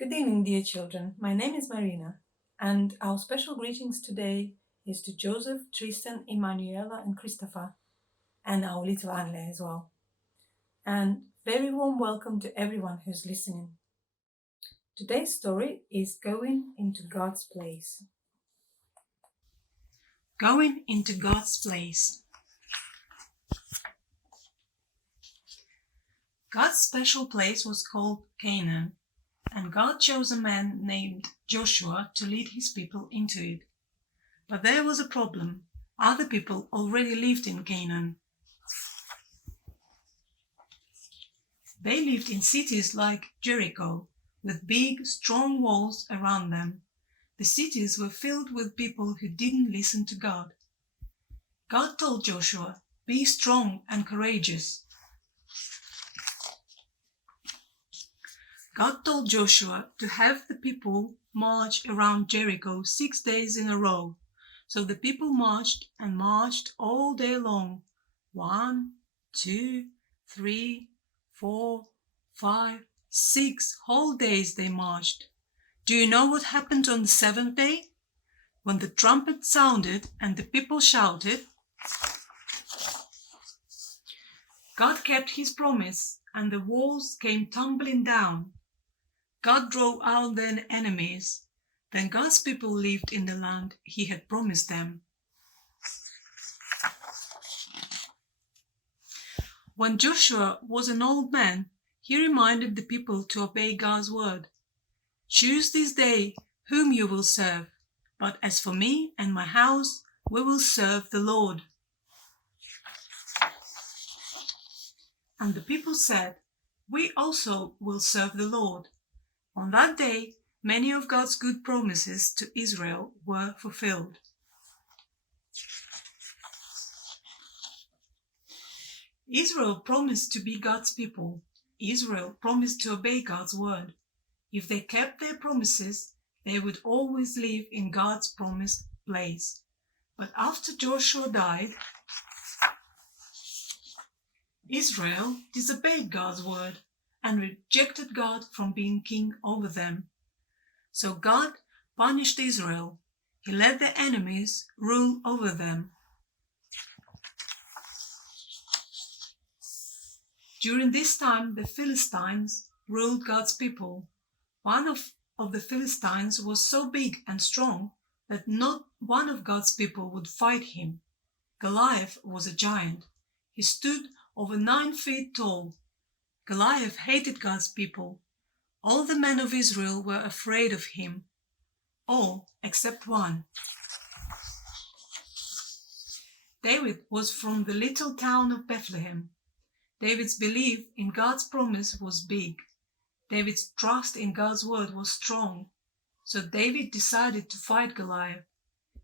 Good evening, dear children. My name is Marina, and our special greetings today is to Joseph, Tristan, Emanuela, and Christopher, and our little Anle as well. And very warm welcome to everyone who's listening. Today's story is Going into God's Place. Going into God's Place. God's special place was called Canaan, and God chose a man named Joshua to lead his people into it. But there was a problem. Other people already lived in Canaan. They lived in cities like Jericho, with big, strong walls around them. The cities were filled with people who didn't listen to God. God told Joshua, "Be strong and courageous." God told Joshua to have the people march around Jericho 6 days in a row. So the people marched and marched all day long. 1, 2, 3, 4, 5, 6 whole days they marched. Do you know what happened on the seventh day? When the trumpet sounded and the people shouted, God kept his promise and the walls came tumbling down. God drove out their enemies. Then God's people lived in the land he had promised them. When Joshua was an old man, he reminded the people to obey God's word. "Choose this day whom you will serve, but as for me and my house, we will serve the Lord." And the people said, "We also will serve the Lord." On that day, many of God's good promises to Israel were fulfilled. Israel promised to be God's people. Israel promised to obey God's word. If they kept their promises, they would always live in God's promised place. But after Joshua died, Israel disobeyed God's word and rejected God from being king over them. So God punished Israel. He let their enemies rule over them. During this time, the Philistines ruled God's people. One of the Philistines was so big and strong that not one of God's people would fight him. Goliath was a giant. He stood over 9 feet tall. Goliath hated God's people. All the men of Israel were afraid of him. All except one. David was from the little town of Bethlehem. David's belief in God's promise was big. David's trust in God's word was strong. So David decided to fight Goliath.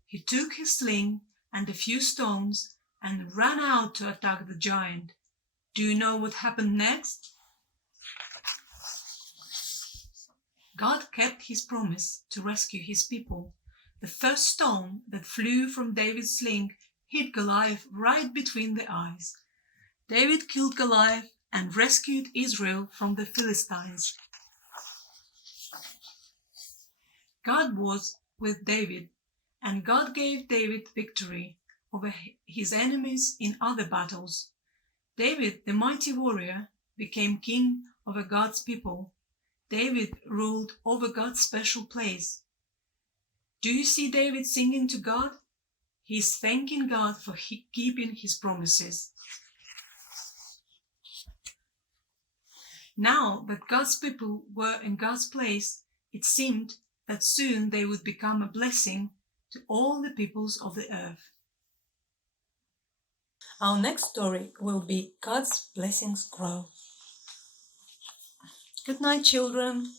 He took his sling and a few stones and ran out to attack the giant. Do you know what happened next? God kept his promise to rescue his people. The first stone that flew from David's sling hit Goliath right between the eyes. David killed Goliath and rescued Israel from the Philistines. God was with David, and God gave David victory over his enemies in other battles. David, the mighty warrior, became king over God's people. David ruled over God's special place. Do you see David singing to God? He is thanking God for keeping his promises. Now that God's people were in God's place, it seemed that soon they would become a blessing to all the peoples of the earth. Our next story will be God's Blessings Grow. Good night, children.